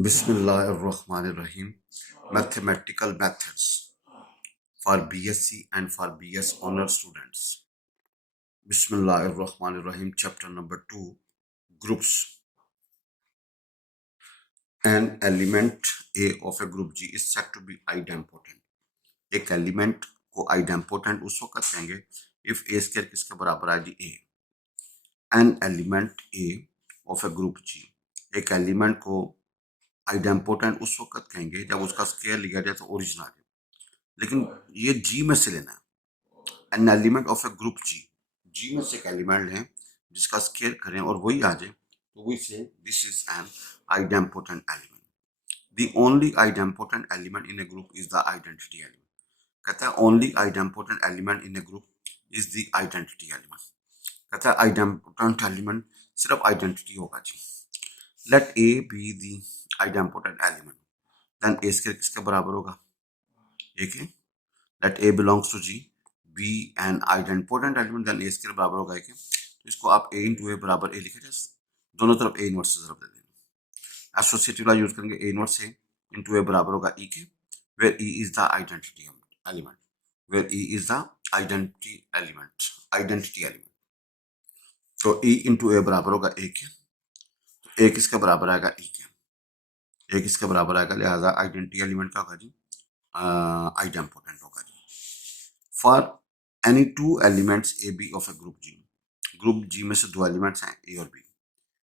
Bismillahirrahmanirrahim. Mathematical methods for BSc and for BS honor students. Bismillahirrahmanirrahim. Chapter number 2, groups. An element A of a group G is said to be idempotent. एक element को idempotent उस वक्त कहेंगे if A square किसके बराबर है जी A. An element A of a group G. एक element को idempotent उस वक्त कहेंगे जब उसका स्क्वायर लिया जाए तो ओरिजिन आ जाए, लेकिन ये जी में से लेना है. An element of a group G में से एक एलिमेंट है जिसका स्क्वायर करें और वही आ जाए तो we say this is an idempotent element. The only idempotent element in a group is the identity element. कहता है only idempotent element in a group is the identity element. कहता है आइडेम्पोटेंट एलिमेंट सिर्फ आइडेंटिटी होगा जी. Let a b the idempotent element, then a square किसके बराबर होगा ए के. Let a belongs to ji, be an idempotent element, then a square बराबर होगा ए के. तो इसको आप ए इंटू ए बराबर ए लिखे जाए, दोनों तरफ ए इनवर्स से ज़रूर दे देंगे. एसोसिएटिव ला यूज करेंगे, ए इनवर्स ए इंटू ए बराबर होगा ई के, where e is the identity element, where e is the identity element. तो ई इंटू ए बराबर होगा ए के, तो ए किसके बराबर आएगा ई के, ए किसके बराबर आएगा, लिहाजा आइडेंटिटी एलिमेंट क्या होगा जी, आइडेम्पोटेंट होगा जी. For any two elements A B of a group G में से दो एलिमेंट्स हैं A और B,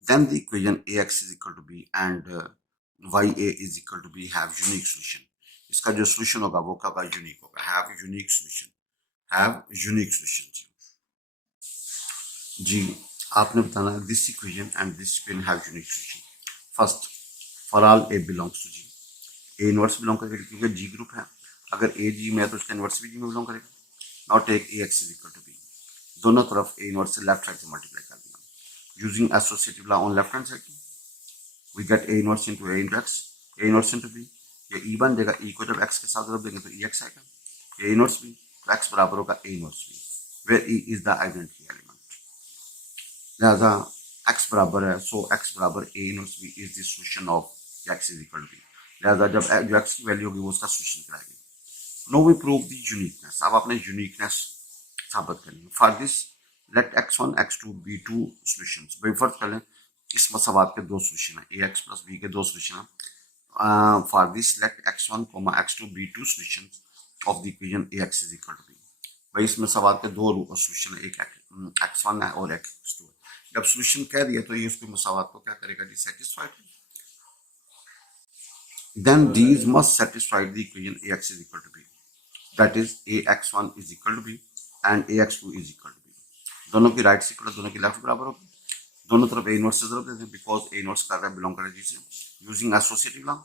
then the equation AX is equal to B and YA is equal to B have unique solution. इसका जो solution होगा वो क्या होगा, यूनिक होगा. have unique solution जी. आपने बताना है this equation and this equation have unique solution. First, for all A belongs to G. A inverse belong करेगा क्योंकि G ग्रुप है. अगर A G में है तो उसका इनवर्स भी G में बिलोंग करेगा. Now take AX is equal to B. दोनों तरफ A इनवर्स से लेफ्ट साइड से मल्टीप्लाई कर दिया. Using associative law on left hand side, we get A inverse into A into X, A inverse into B. ये E बन जाएगा, E को जब X के साथ रख देंगे तो EX आएगा. A inverse B, तो X बराबर होगा A inverse B, where E is the identity element. लिहाजा X बराबर है, so X बराबर A inverse B is the solution of X is equal to B. लिहाजा जब जो X की वैल्यू होगी वो उसका सोल्यूशन कराएगी. Now we prove the uniqueness. अब आपने uniqueness साबित करनी है. For this, let x1, x2 be two solutions. भाई फर्ज कर लें इस मसवात के दो सोल्यूशन हैं, ax plus b के दो सोल्यूशन हैं. For this, let x1, x2 be two solutions of the equation ax is equal to b. भाई इस मसवात के दो सोल्यूशन है, एक x1 है और x2 है. जब सोल्यूशन कह दिया तो ये उसके मसवात को क्या करेगा जी, satisfied. Then these must satisfy the equation ax is equal to b. That is ax1 is equal to b and ax2 is equal to b. दोनों की राइट इक्वल, दोनों की लेफ्ट बराबर होगी. दोनों तरफ ए इनवर्स से जरूर दे दें बिकॉज ए इनवर्स कर रहा है बिलोंग करे जी से. Using associative law,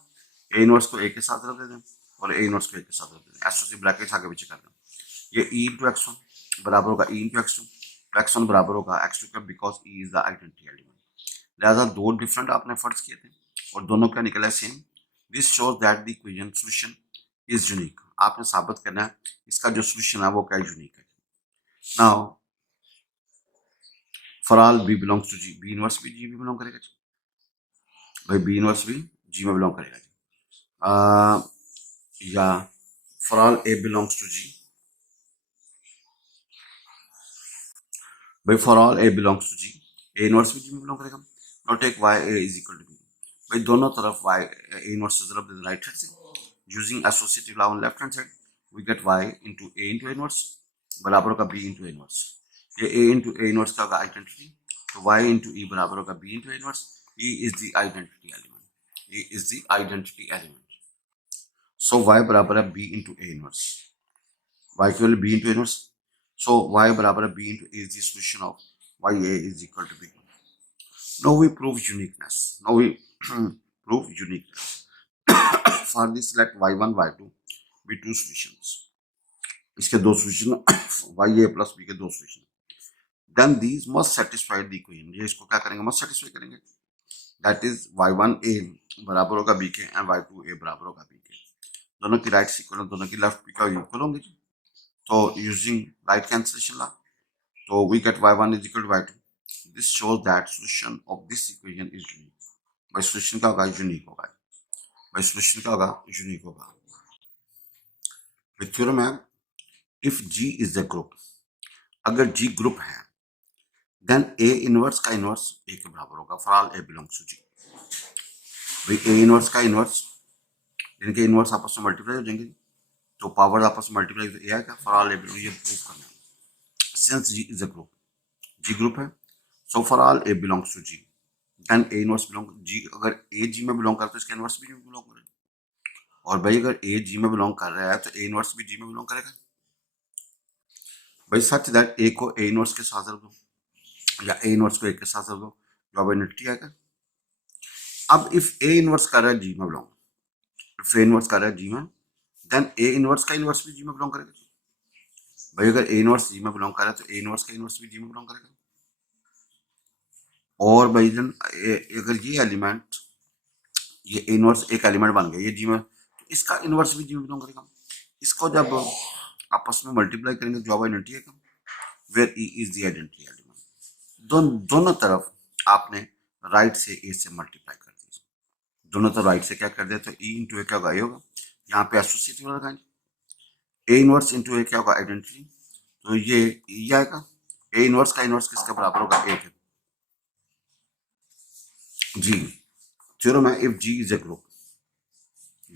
A inverse को ए के साथ जरूर दे दें और ए इनवर्स को ए के साथ जरूर दे दें. एसोसिएटिव ब्रैकेट्स आगे पीछे कर दें. ये ई इंटू एक्स1 बराबर होगा ई इंटू एक्स2, तो एक्स1 बराबर होगा एक्स2 का because E is the identity element. लिहाजा दो डिफरेंट आपने फर्ज किए थे और दोनों का निकला same. This shows that the equation solution is unique. आपने साबित करना है इसका जो सोल्यूशन है वो क्या यूनिक है. Now for all b belongs to ji, b inverse भी जी में बिलोंग करेगा जी. भाई बी इनवर्स भी जी में बिलोंग करेगा जी. या for all a belongs to G, भाई for all a belongs to G, a inverse भी जी में बिलोंग करेगा. Now take y a is equal to b. भाई दोनों तरफ वाई ए इनवर्स से जरूर दे दें राइट हैंड से. Using associative law on left hand side, we get y into a into inverse बराबर होगा बी इंटू इनवर्स. ये ए इंटू ए इनवर्स का होगा आइडेंटिटी, तो वाई इंटू ई बराबर होगा b into inverse. E is the identity element, e is the identity element. So y बराबर है b into a inverse, y केवल b into inverse. So y बराबर है b into a is the solution of y a is equal to b. Now we prove uniqueness. Now we prove uniqueness. For this, let y1, y2 be two solutions. इसके दो solution y a plus b के दो solution. Then these must satisfy the equation. ये इसको क्या करेंगे, must satisfy करेंगे. That is y1 a बराबर होगा b के and y2 a बराबर होगा b के. दोनों की राइट इक्वल, दोनों की लेफ्ट भी क्या इक्वल होंगे. तो यूजिंग राइट कैंसिलेशन लॉ, तो we get y1 is equal to y2. This shows that solution of this equation is unique. भाई solution क्या होगा, यूनिक होगा. भाई सोल्यूशन क्या होगा, यूनिक होगा। थ्योरम है if G is the group, अगर जी ग्रुप है देन ए इनवर्स का इनवर्स ए के बराबर होगा for all a belongs to G. भाई ए इनवर्स का इनवर्स, इनके इनवर्स आपस में मल्टीप्लाई हो जाएंगे तो पावर आपस में मल्टीप्लाई तो ए आएगा फॉर ऑल ए बिलोंग, ये प्रूव करना है। Since G is a group, G group है, so for all a belongs to G then a inverse belong G, अगर ए जी में बिलोंग करता है तो इसका इनवर्स भी जी में बिलोंग करेगा। और भाई अगर ए जी में बिलोंग कर रहा है तो ए इनवर्स भी जी में बिलोंग करेगा। भाई सच दैट ए को ए इनवर्स के साथ रख दो या ए इनवर्स को ए के साथ रख दो, जवाब आइडेंटिटी आएगा। अब इफ ए इनवर्स कर रहा है जी में बिलोंग, इफ ए इनवर्स कर रहा है जी में देन ए इनवर्स का इनवर्स भी जी में बिलोंग करेगा। भाई अगर ए इनवर्स जी में बिलोंग कर रहा है तो ए इनवर्स का इनवर्स भी जी में बिलोंग करेगा। और भाई जन अगर ये एलिमेंट, ये इनवर्स एक एलिमेंट बन गया ये जी में, तो इसका इनवर्स भी जी में बिलोंग करेगा। इसको जब आपस में मल्टीप्लाई करेंगे तो जवाब आइडेंटिटी आएगा, where e is the identity element. दोनों तरफ आपने राइट से ए से मल्टीप्लाई कर दीजिए, दोनों तरफ राइट से क्या कर दिया तो ई इंटू ए क्या होगा, ए होगा। यहाँ पे एसोसिएटिव लगाएंगे, ए इनवर्स इंटू ए क्या होगा, आइडेंटिटी, तो ये ई आएगा। ए इनवर्स का इनवर्स किसके बराबर होगा, ए के। जी थ्योरम है if G is a group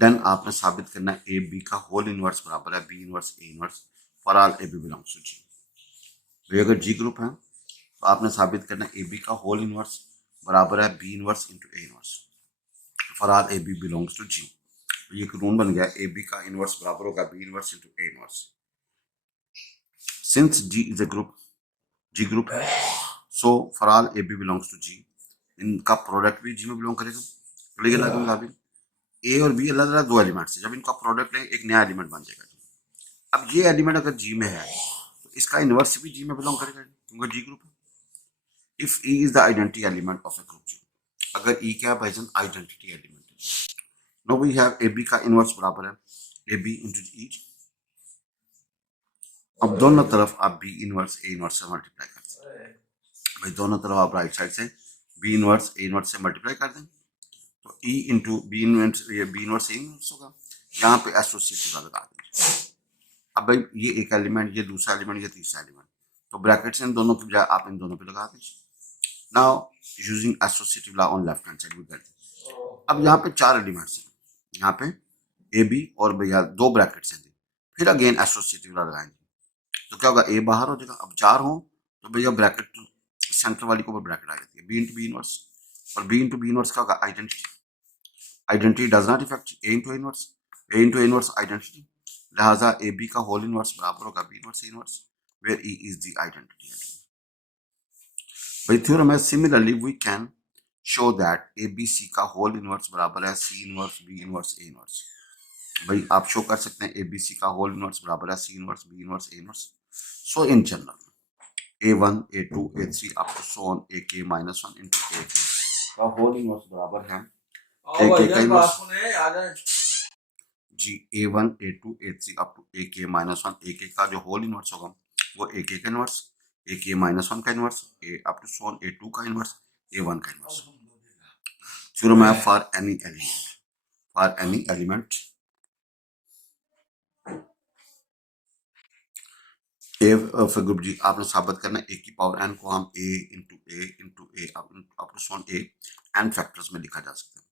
then आपने साबित करना है ए बी का होल इनवर्स बराबर है b inverse a inverse for all a b belongs to G. तो अगर जी ग्रुप है तो आपने साबित करना है ए बी का होल इनवर्स बराबर है b inverse into a inverse for all a b belongs to G. तो ये एक रूल बन गया, ए बी का इनवर्स बराबर होगा b inverse into a inverse. Since G is a group, G group है, so for all a b belongs to G, इनका प्रोडक्ट भी जी में बिलोंग करेगा। क्लियर लगा मुताबिक ए और बी अलग अलग दो एलिमेंट्स है, जब इनका प्रोडक्ट लेंगे एक नया एलिमेंट बन जाएगा। अब ये एलिमेंट अगर जी में है तो इसका इनवर्स भी जी में बिलोंग करेगा क्योंकि जी ग्रुप है। If e is the identity element of a group G, अगर ई क्या है भाईजान, आइडेंटिटी एलिमेंट है। Now we have a b का इनवर्स बराबर है ए बी इंटू ई। अब दोनों तरफ आप बी इनवर्स ए इनवर्स से मल्टीप्लाई करते हैं, भाई दोनों तरफ आप राइट साइड से बी इनवर्स ए इनवर्स से मल्टीप्लाई कर दें तो ई इंटू बी इनवर्स, ये बी इनवर्स ए इनवर्स होगा। यहाँ पे एसोसिएटिव लगा देंगे। अब भाई ये एक एलिमेंट, ये दूसरा एलिमेंट, ये तीसरा एलिमेंट, तो ब्रैकेट्स इन दोनों की बजाय आप इन दोनों पे लगा दीजिए। Now using associative law on left hand side भी कर दें। अब यहाँ पे चार एलिमेंट्स हैं, यहाँ पे ए बी और भैया दो ब्रैकेट्स हैं, फिर अगेन एसोसिएटिव लॉ लगाएंगे तो क्या होगा, ए बाहर हो जाएगा। अब चार हो तो भैया ब्रैकेट सेंटर वाली को ब्रैकेट आ जाती है बी इंटू बी इनवर्स, और बी इंटू बी इनवर्स क्या होगा, identity. Identity does not effect a into inverse, a into inverse identity, लिहाजा ए बी का होल इनवर्स बराबर होगा b inverse a inverse where e is the identity element. भाई theorem है similarly we can show that a b c का whole inverse बराबर है c inverse b inverse a inverse. भाई आप शो कर सकते हैं ए बी सी का होल इनवर्स बराबर है c inverse b inverse a inverse. So in general a1 a2 a3 up to so on ak minus 1 into ak का whole inverse बराबर है ak का inverse ji a1 a2 a3 up to ak minus 1 ak का जो whole inverse होगा वो ak का inverse, ak minus 1 का inverse, a up to so on a2 का इनवर्स, a1 का इनवर्स। थ्योरम है for any element a of group G आपने साबित करना ए की पावर एन को हम a into a up to so on a n factors में लिखा जा सकता है।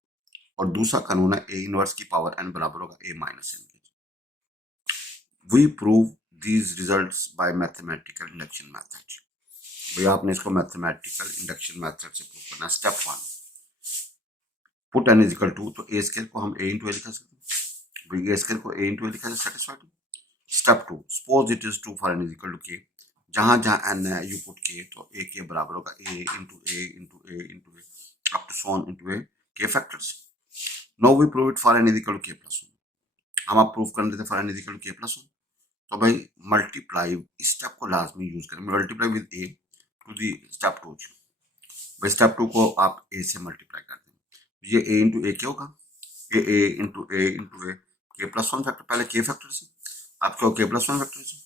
और दूसरा कानून है ए इनवर्स की पावर एन बराबर होगा ए माइनस एन के। We prove these results by mathematical induction method. भाई आपने इसको मैथमेटिकल इंडक्शन मेथड से प्रूव करना। Step 1 put n is equal to, तो ए स्केयर को हम ए इंटू ए लिखा सकते हैं, भाई ए स्केयर को ए इंटू ए लिखा जाए satisfied. Step 2 suppose it is true for n is equal to k, जहां जहां एन है यू पुट के, तो ए के बराबर होगा a into a into a into a up to so on into a k factors. Now we prove it for n is equal to k plus 1, हम आप प्रूव कर देते for n is equal to k plus 1। तो भाई multiply, इस step को लाजमी यूज करें, multiply with a to the step 2। भाई स्टेप 2 को आप ए से मल्टीप्लाई कर दें, ये ए इंटू ए क्या होगा, ये ए into a k plus 1 factor, पहले के फैक्टर से आपको के प्लस 1 फैक्टर से,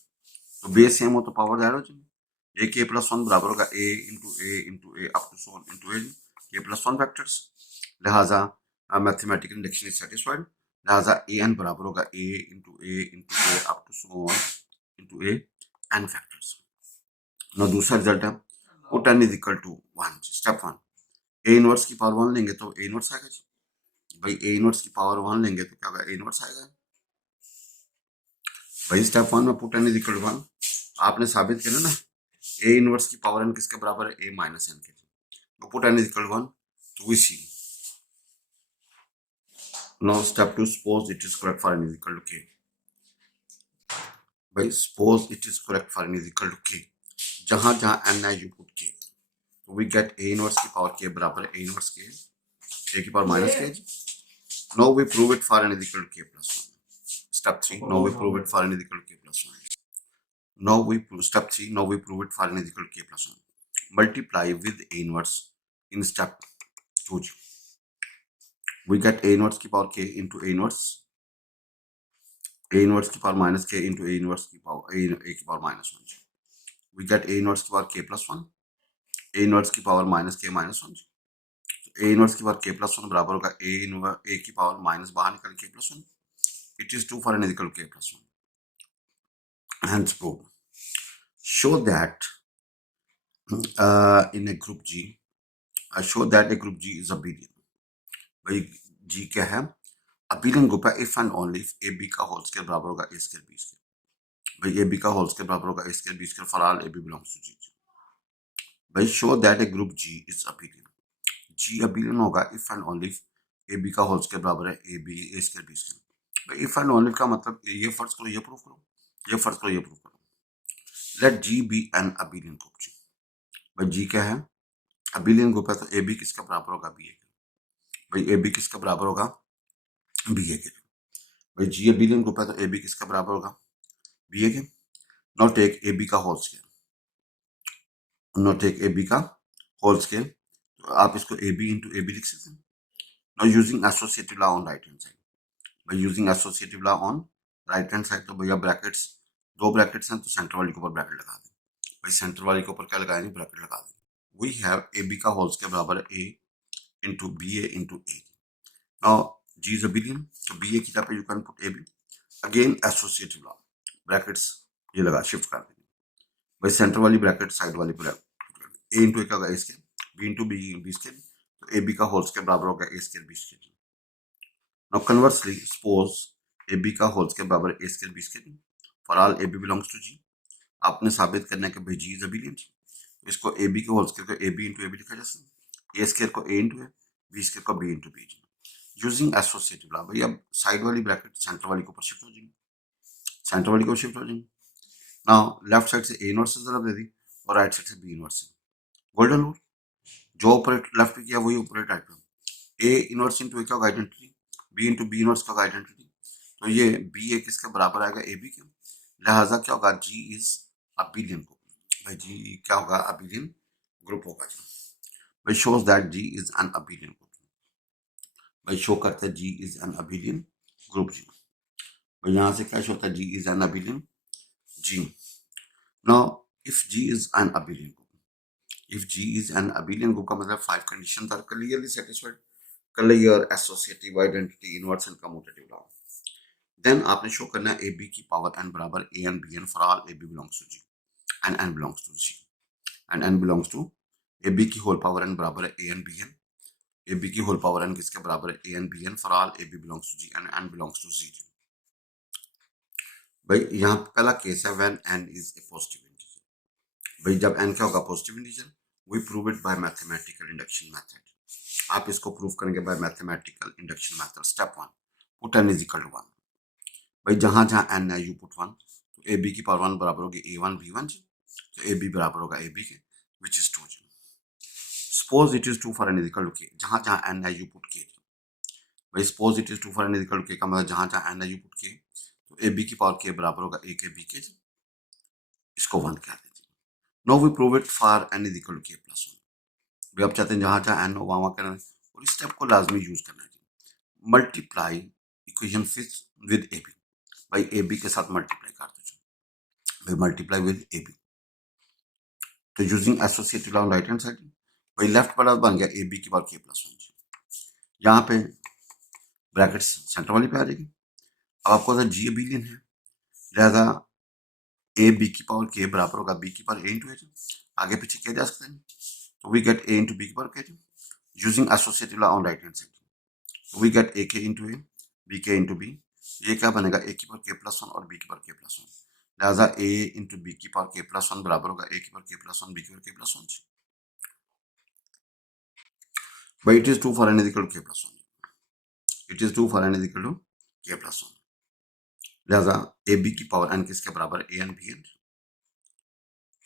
तो बेस सेम हो तो पावर ऐड हो जाएगी। ए के प्लस 1 बराबर होगा a into a up to so on into a k plus 1 factors. लिहाजा मैथमेटिकल इंडक्शन इज सेटिस्फाइड, लिहाजा ए एन बराबर होगा a into a up to so on into a n factors. ना दूसरा रिजल्ट है put n is equal to 1। Step 1, a inverse की power 1 लेंगे तो ए इनवर्स आएगा जी। भाई ए इनवर्स की पावर 1 लेंगे तो क्या होगा, ए इनवर्स आएगा। भाई स्टेप 1 में put n is equal to 1 आपने साबित किया ना, ए इनवर्स की पावर एन किसके बराबर है, ए माइनस एन के। तो put n is equal to 1, तो we see now step 2, suppose it is correct for n is equal to k. भाई suppose it is correct for n is equal to k, जहां जहां n है you put k, तो we get A inverse की power k बराबर है a inverse k, a की power minus k. Now we prove it for n is equal to k plus 1। Step 3, now we prove it for n is equal to k plus 1। Now we step 3, now we prove it for n is equal to k plus 1. Multiply with a inverse in step 2. We get a inverse की power k into a inverse की power minus k into a inverse की power a की power minus 1. We get a inverse की power k plus 1, a inverse की power minus k minus 1. a inverse की power k plus 1 बराबर होगा a की power minus बाहर निकल k plus 1. It is true for n is equal to k plus 1. Hence prove. Show that in a group G, show that a group G is abelian. भाई G क्या है, abelian group है if and only if AB का whole square बराबर होगा A square B square. भाई AB का whole square बराबर होगा A square B square for all AB belongs to G। भाई show that a group G is abelian, G abelian होगा if and only if AB का whole square बराबर है A square B square. भाई if and only का मतलब ये फर्ज करो ये प्रूफ करो, ये फर्ज करो ये प्रूफ करो। Let G be an abelian group G। भाई G क्या है, abelian ग्रुप है, तो AB किसका बराबर होगा, B के। भाई AB किसका बराबर होगा, B के। भाई G abelian ग्रुप है तो AB किसका बराबर होगा, B k. Now take AB का whole square, now take AB का होल स्क्वायर, तो आप इसको AB इंटू AB लिख सकते हैं। Now using associative law on right hand side, भाई using associative law on right hand side, तो भैया ब्रैकेट्स, दो ब्रैकेट्स हैं तो सेंटर वाली के ऊपर ब्रैकेट लगा दें। भाई सेंटर वाली के ऊपर क्या लगाएंगे, ब्रैकेट लगा दें। वी हैव AB का होल स्क्वायर बराबर है A into BA into A। Now G is abelian, तो BA की जगह पे you can put AB। Again associative law, brackets ये लगा शिफ्ट कर देंगे। भाई सेंटर वाली ब्रैकेट साइड वाली ब्रैकेट, A इंटू A का होगा A square, B into B square, तो AB का होल स्क्वायर बराबर होगा A square B square. Now conversely suppose AB का होल स्क्वायर बराबर A square B square for all AB belongs to G। आपने साबित करना है कि भाई G इज abelian, इसको AB के होल स्क्वायर को AB इंटू AB लिखा जा सकता है, A स्क्वायर को A into A, B square को B into B। Using associative law, भाई अब साइड वाली ब्रैकेट सेंटर वाली के ऊपर शिफ्ट हो जाएंगे, सेंटर वाली को शिफ्ट हो जाएंगे। नाउ लेफ्ट साइड से A इनवर्स से जरा दे दी और राइट साइड से B इनवर्स से। गोल्डन रूल, जो ऑपरेट लेफ्ट पे किया वही ऑपरेट राइट पे। A इनवर्स इंटू A का identity, B into B inverse का आइडेंटिटी, तो ये BA किसके बराबर आएगा, AB के। लिहाजा क्या होगा, G इज abelian ग्रुप। भाई G क्या होगा, abelian ग्रुप होगा। भाई shows that G is an abelian group. भाई शो करते हैं G is an abelian group G। भाई यहां से क्या शो होता है, G is an abelian G। Now if G is an abelian group, if G is an abelian group का मतलब 5 conditions are clearly satisfied, clear associative identity inverse and commutative law। then आपने show करना है AB की power n बराबर AN BN for all AB belongs to G and n belongs to G and n belongs to AB की whole power n बराबर है AN BN, AB की whole power n किसके बराबर है AN BN for all AB belongs to G and n belongs to G। भाई यहाँ पहला केस है when n is a positive integer। भाई जब n क्या होगा, positive integer, we prove it by mathematical induction method. आप इसको प्रूव करेंगे by mathematical induction method. Step 1, put n is equal to 1। भाई जहां जहां n है यू पुट 1, तो AB की पावर 1 बराबर होगी A1 B1 जी, तो AB बराबर होगा AB के, विच इज 2 जी। Suppose it is 2 for n is equal to k, जहां जहां n है यू पुट k। भाई suppose it is 2 for n is equal to k का मतलब जहां जहां n है यू पुट k, तो AB की पावर k बराबर होगा A के B के जी, इसको 1 कर देते। Now we prove it for n is equal to k plus 1। भी आप चाहते हैं जहां जहां n हो वहां करना है, और इस स्टेप को लाजमी यूज करना है। Multiply equation 6 with AB। भाई AB के साथ मल्टीप्लाई कर दो, भाई मल्टीप्लाई विद AB, तो using associative law on right hand side, भाई लेफ्ट वाला बन गया AB की पावर k प्लस 1। यहाँ पे ब्रैकेट सेंटर वाली पे आ जाएगी। अब आपको पता जी अबिलियन है, लिहाजा ए बी की पावर के बराबर होगा बी की पावर ए इंटू ए, आगे पीछे किया जा सकता है। तो we get a into b की power k using associative law on right hand side, we get a k into a b k into b, ये क्या बनेगा ए की पावर के प्लस वन और बी की पावर के प्लस वन, लिहाजा a into b की power k plus one बराबर होगा ए की power k plus one b की power k plus one. But it is 2 for n is equal to k plus 1. It is 2 for n is equal to k plus 1. लिहाजा a b की power n किसके बराबर है, a n b n,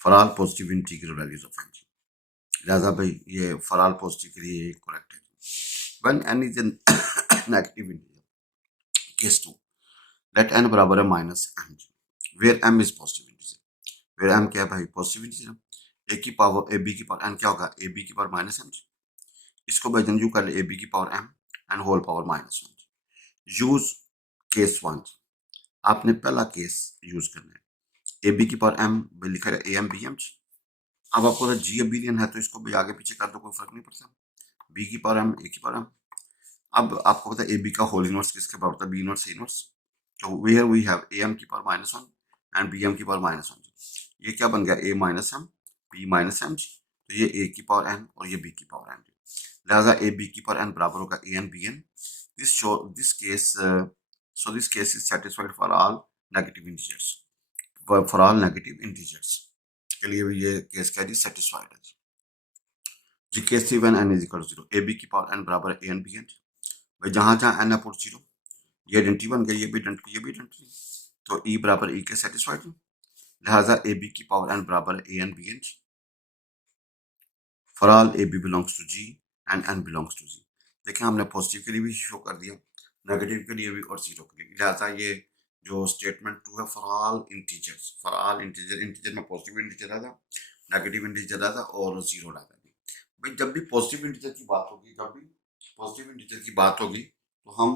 for all positive integral values of n। लिहाजा भाई ये for all positive के लिए करेक्ट है। When n is an negative integer, case 2, let n बराबर है minus m, where m is positive integer, where m क्या है भाई, पॉजिटिव इंटीजर। ए की पावर ए बी की पावर n क्या होगा, ए बी की पावर माइनस m, इसको भाई जन यू कर ले ए बी की power m and whole power minus 1। Use case 1, आपने पहला केस यूज करना है, ए बी की पावर m लिखा है ए एम बी एम। अब आपको जी अबिलियन है तो इसको भी आगे पीछे कर दो, कोई फर्क नहीं पड़ता, बी की पावर m ए की पावर m। अब आपको पता है ए बी का होल इनवर्स किसके बराबर होता है, बी इनवर्स ए इनवर्स। तो where we have a m की power minus 1 and b m की पावर माइनस 1, ये क्या बन गया, a minus m b minus m, तो ये ए की पावर n और ये बी की पावर n, लिहाजा ए बी की पावर n बराबर होगा a n b n. This case so this case is satisfied for all negative integers, for all negative integers के लिए भी ये केस क्या है, सेटिस्फाइड है जी। Case 3 when n is equal to 0, a b की पावर n बराबर है ए एन बी एन, भाई जहां जहां n अपोट 0 ये आइडेंटिटी बन गई, ये भी आइडेंटिटी, ये भी आइडेंटिटी, तो e बराबर e के सेटिस्फाइड है, लिहाजा ए बी की पावर n बराबर है a n b n for all a b belongs to G and n belongs to G. देखिए हमने पॉजिटिव के लिए भी शो कर दिया, नेगेटिव के लिए भी और जीरो के लिए, लिहाजा ये जो स्टेटमेंट 2 है for all integers, for all integer, integer में पॉजिटिव इंटीजर आता, नेगेटिव इंटीजर आता और जीरो आता। भाई जब भी पॉजिटिव इंटीजर की बात होगी, जब भी पॉजिटिव इंटीजर की बात होगी तो हम